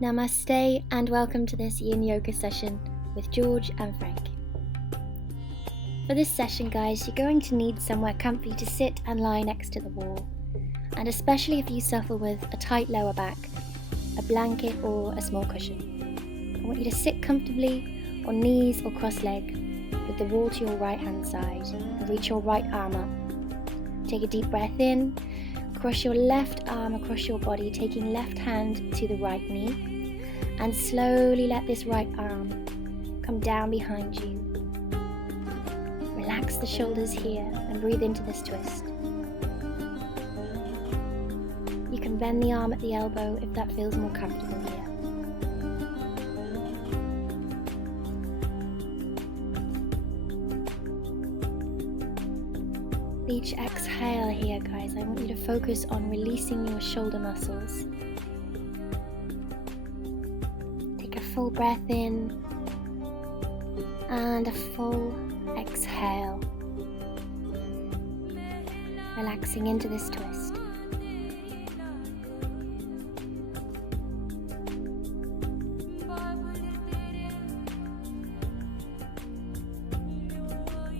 Namaste and welcome to this Yin Yoga session with George and Frank. For this session, guys, you're going to need somewhere comfy to sit and lie next to the wall. And especially if you suffer with a tight lower back, a blanket or a small cushion. I want you to sit comfortably on knees or cross-legged with the wall to your right hand side and reach your right arm up. Take a deep breath in. Cross your left arm across your body, taking left hand to the right knee, and slowly let this right arm come down behind you. Relax the shoulders here and breathe into this twist. You can bend the arm at the elbow if that feels more comfortable here. Each exhale here, guys, I want you to focus on releasing your shoulder muscles. Take a full breath in and a full exhale. Relaxing into this twist.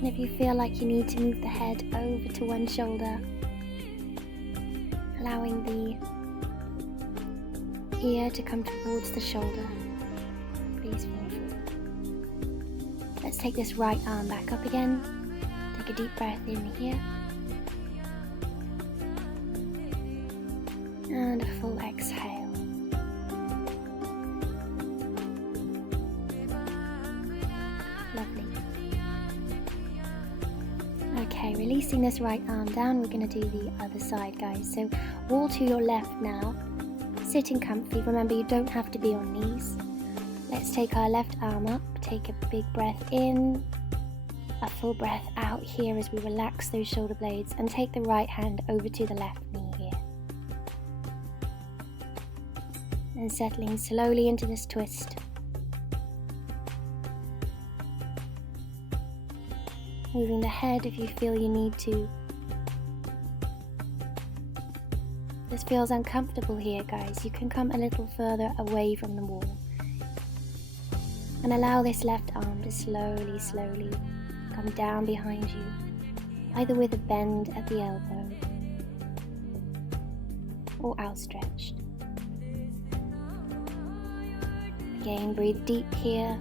And if you feel like you need to move the head over to one shoulder, allowing the ear to come towards the shoulder, please feel free. Let's take this right arm back up again. Take a deep breath in here. And a full exhale. Lovely. Okay, releasing this right arm down, we're going to do the other side, guys. So wall to your left now, sitting comfy. Remember, you don't have to be on knees. Let's take our left arm up, take a big breath in, a full breath out here as we relax those shoulder blades, and take the right hand over to the left knee here. And settling slowly into this twist. Moving the head if you feel you need to. This feels uncomfortable here, guys. You can come a little further away from the wall. And allow this left arm to slowly come down behind you, either with a bend at the elbow or outstretched. Again, breathe deep here.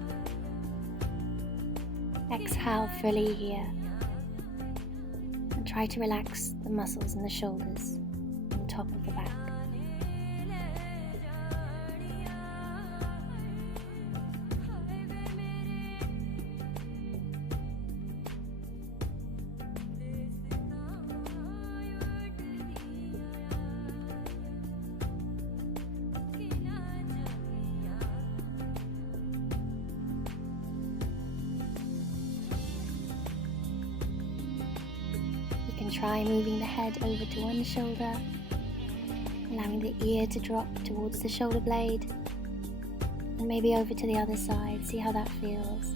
Exhale fully here, and try to relax the muscles in the shoulders and the top of the back. Try moving the head over to one shoulder, allowing the ear to drop towards the shoulder blade, and maybe over to the other side. See how that feels.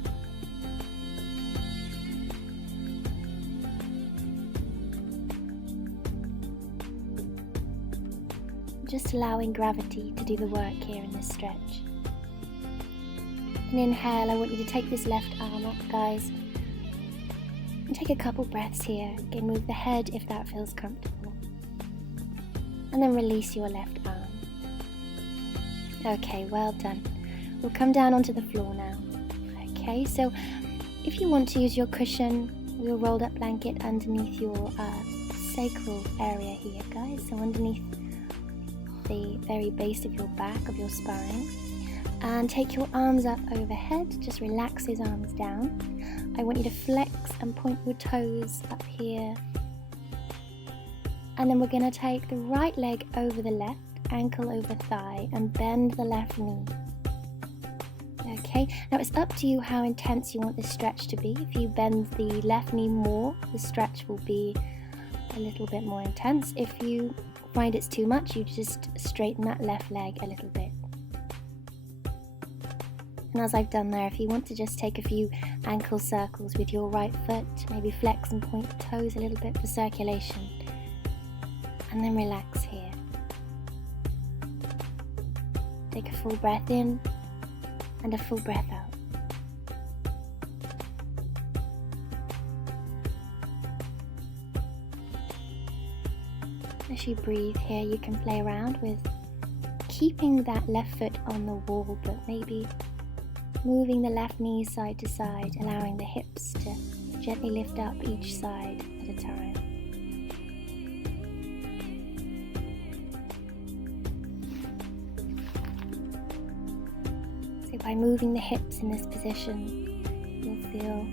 Just allowing gravity to do the work here in this stretch. And inhale, I want you to take this left arm up, guys. And take a couple breaths here. Again, move the head if that feels comfortable. And then release your left arm. Okay, well done. We'll come down onto the floor now. Okay, so if you want to use your cushion or your rolled up blanket underneath your sacral area here, guys, so underneath the very base of your back, of your spine. And take your arms up overhead, just relax those arms down. I want you to flex and point your toes up here. And then we're going to take the right leg over the left, ankle over thigh, and bend the left knee. Okay, now it's up to you how intense you want this stretch to be. If you bend the left knee more, the stretch will be a little bit more intense. If you find it's too much, you just straighten that left leg a little bit. And as I've done there, if you want to just take a few ankle circles with your right foot, maybe flex and point the toes a little bit for circulation, and then relax here. Take a full breath in and a full breath out. As you breathe here, you can play around with keeping that left foot on the wall, but maybe moving the left knee side to side, allowing the hips to gently lift up each side at a time. So by moving the hips in this position, you'll feel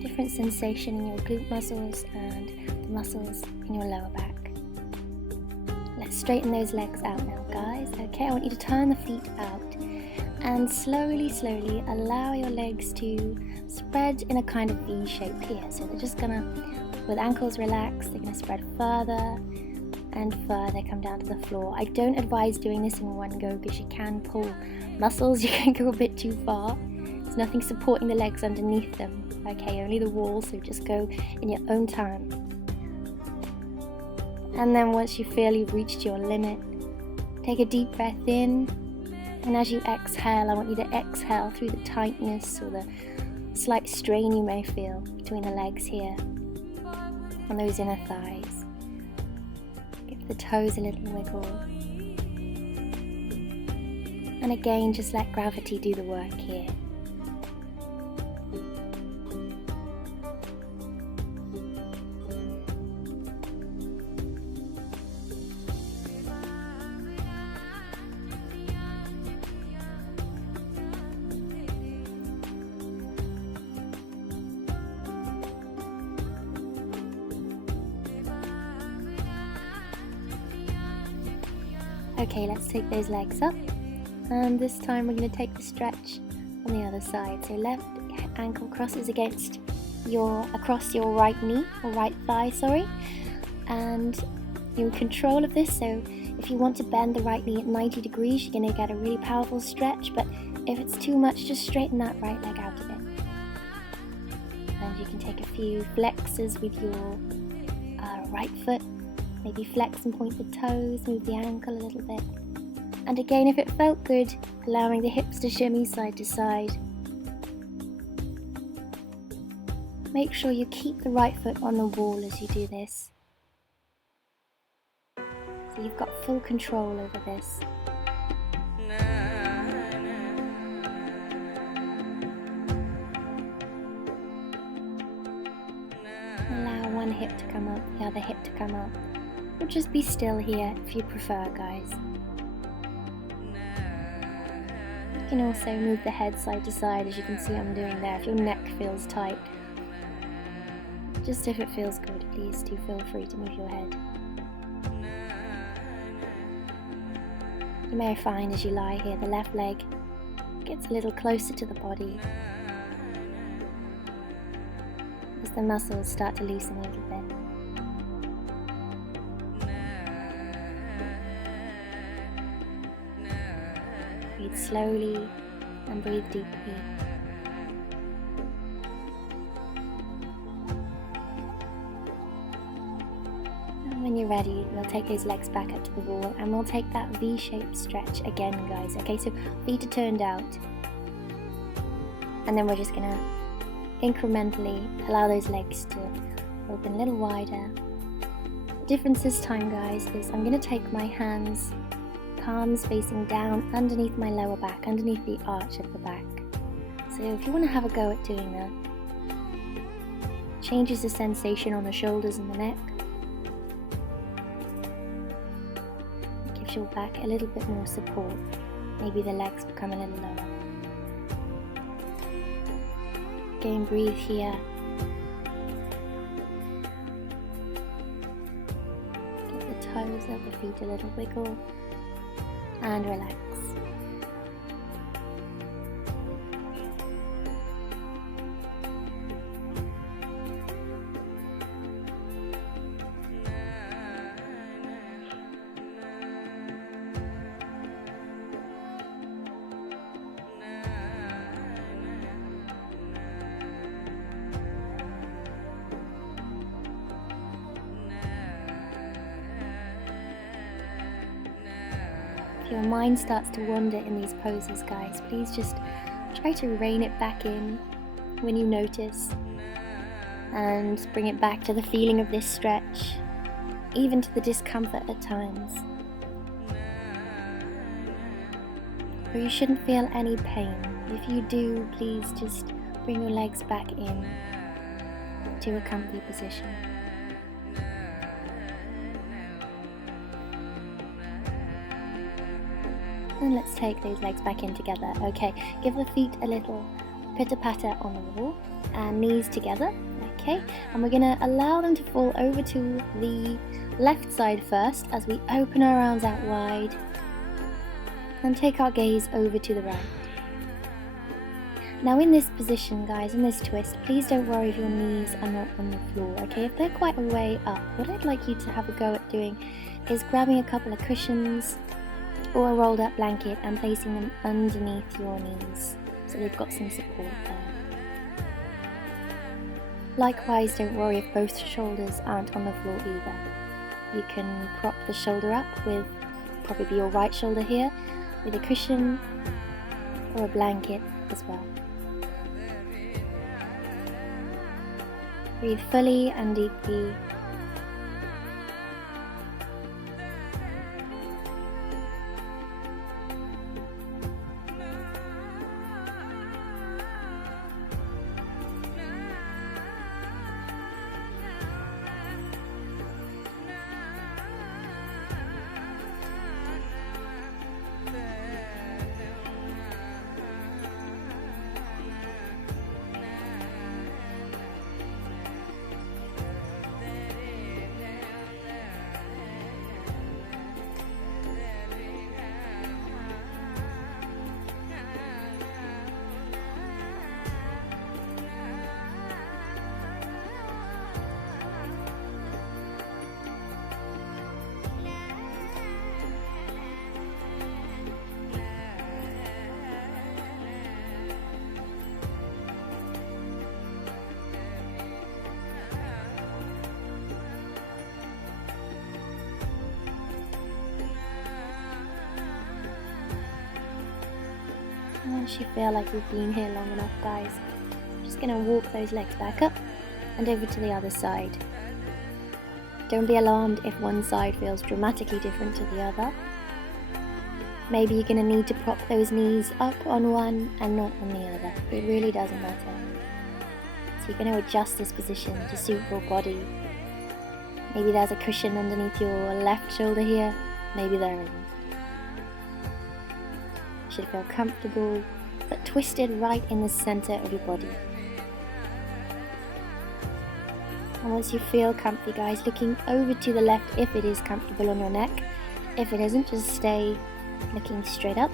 different sensation in your glute muscles and the muscles in your lower back. Let's straighten those legs out now, guys. Okay, I want you to turn the feet out and slowly allow your legs to spread in a kind of V shape here. So they're just gonna, with ankles relaxed, they're gonna spread further and further, come down to the floor. I don't advise doing this in one go because you can pull muscles, you can go a bit too far. There's nothing supporting the legs underneath them. Okay, only the wall, so just go in your own time. And then once you feel you've reached your limit, take a deep breath in, and as you exhale, I want you to exhale through the tightness or the slight strain you may feel between the legs here on those inner thighs. Give the toes a little wiggle. And again, just let gravity do the work here. Okay, let's take those legs up, and this time we're going to take the stretch on the other side. So left ankle crosses across your right knee, or right thigh, sorry, and you're in control of this. So if you want to bend the right knee at 90 degrees, you're going to get a really powerful stretch, but if it's too much, just straighten that right leg out a bit. And you can take a few flexes with your right foot. Maybe flex and point the toes, move the ankle a little bit. And again, if it felt good, allowing the hips to shimmy side to side. Make sure you keep the right foot on the wall as you do this. So you've got full control over this. Allow one hip to come up, the other hip to come up. Or just be still here if you prefer, guys. You can also move the head side to side, as you can see I'm doing there, if your neck feels tight. Just if it feels good, please do feel free to move your head. You may find as you lie here, the left leg gets a little closer to the body as the muscles start to loosen a little bit. Breathe slowly and breathe deeply. And when you're ready, we'll take those legs back up to the wall and we'll take that V-shaped stretch again, guys. Okay, so feet are turned out. And then we're just gonna incrementally allow those legs to open a little wider. The difference this time, guys, is I'm gonna take my hands, palms facing down underneath my lower back, underneath the arch of the back. So if you want to have a go at doing that, changes the sensation on the shoulders and the neck. It gives your back a little bit more support. Maybe the legs become a little lower. Again, breathe here. Give the toes of the feet a little wiggle. And relax. If your mind starts to wander in these poses, guys, please just try to rein it back in when you notice, and bring it back to the feeling of this stretch, even to the discomfort at times. But you shouldn't feel any pain. If you do, please just bring your legs back in to a comfy position. And let's take those legs back in together. Okay, give the feet a little pitter-patter on the wall and knees together. Okay, and we're going to allow them to fall over to the left side first as we open our arms out wide and take our gaze over to the right. Now in this position, guys, in this twist, please don't worry if your knees are not on the floor, okay? If they're quite a way up, what I'd like you to have a go at doing is grabbing a couple of cushions or a rolled up blanket and placing them underneath your knees so they've got some support there. Likewise, don't worry if both shoulders aren't on the floor either. You can prop the shoulder up with probably your right shoulder here with a cushion or a blanket as well. Breathe fully and deeply. Once you feel like you've been here long enough, guys, I'm just going to walk those legs back up and over to the other side. Don't be alarmed if one side feels dramatically different to the other. Maybe you're going to need to prop those knees up on one and not on the other. It really doesn't matter. So you're going to adjust this position to suit your body. Maybe there's a cushion underneath your left shoulder here, maybe there isn't. You should feel comfortable, but twisted right in the center of your body. And once you feel comfy, guys, looking over to the left if it is comfortable on your neck. If it isn't, just stay looking straight up.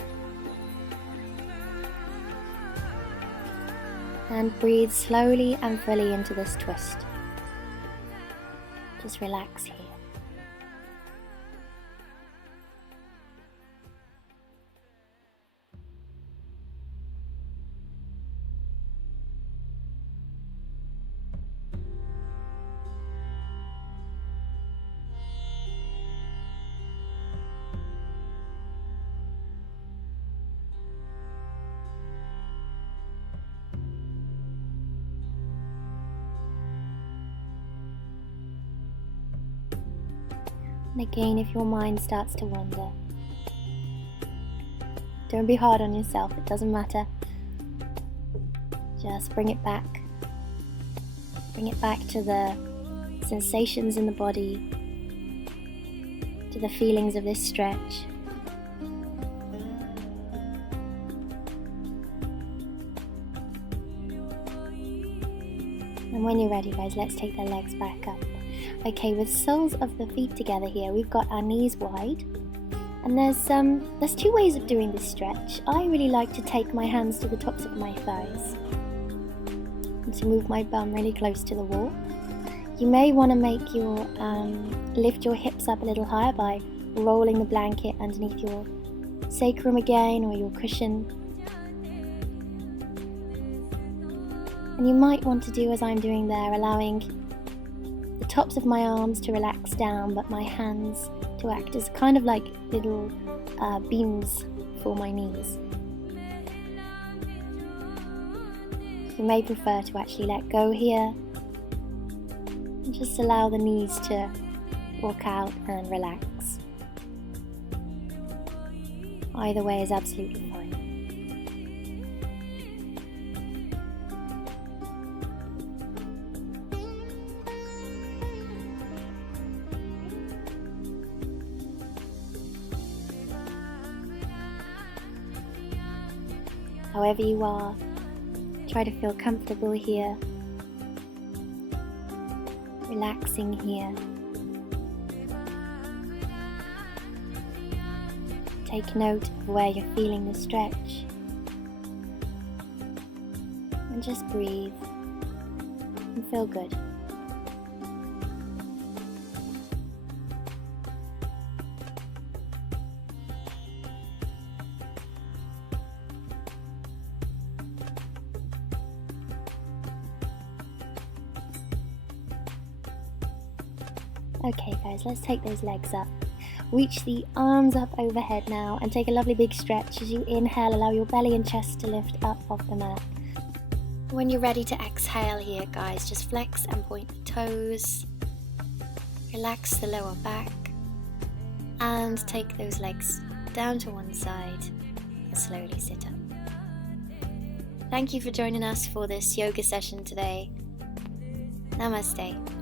And breathe slowly and fully into this twist. Just relax here. And again, if your mind starts to wander, don't be hard on yourself, it doesn't matter. Just bring it back. Bring it back to the sensations in the body, to the feelings of this stretch. And when you're ready, guys, let's take the legs back up. Okay, with soles of the feet together here, we've got our knees wide. And there's two ways of doing this stretch. I really like to take my hands to the tops of my thighs and to move my bum really close to the wall. You may want to make your lift your hips up a little higher by rolling the blanket underneath your sacrum again, or your cushion. And you might want to do as I'm doing there, allowing the tops of my arms to relax down, but my hands to act as kind of like little beams for my knees. You may prefer to actually let go here and just allow the knees to rock out and relax. Either way is absolutely fine. However you are, try to feel comfortable here, relaxing here. Take note of where you're feeling the stretch and just breathe and feel good. Okay guys, let's take those legs up. Reach the arms up overhead now and take a lovely big stretch. As you inhale, allow your belly and chest to lift up off the mat. When you're ready to exhale here guys, just flex and point the toes. Relax the lower back and take those legs down to one side and slowly sit up. Thank you for joining us for this yoga session today. Namaste.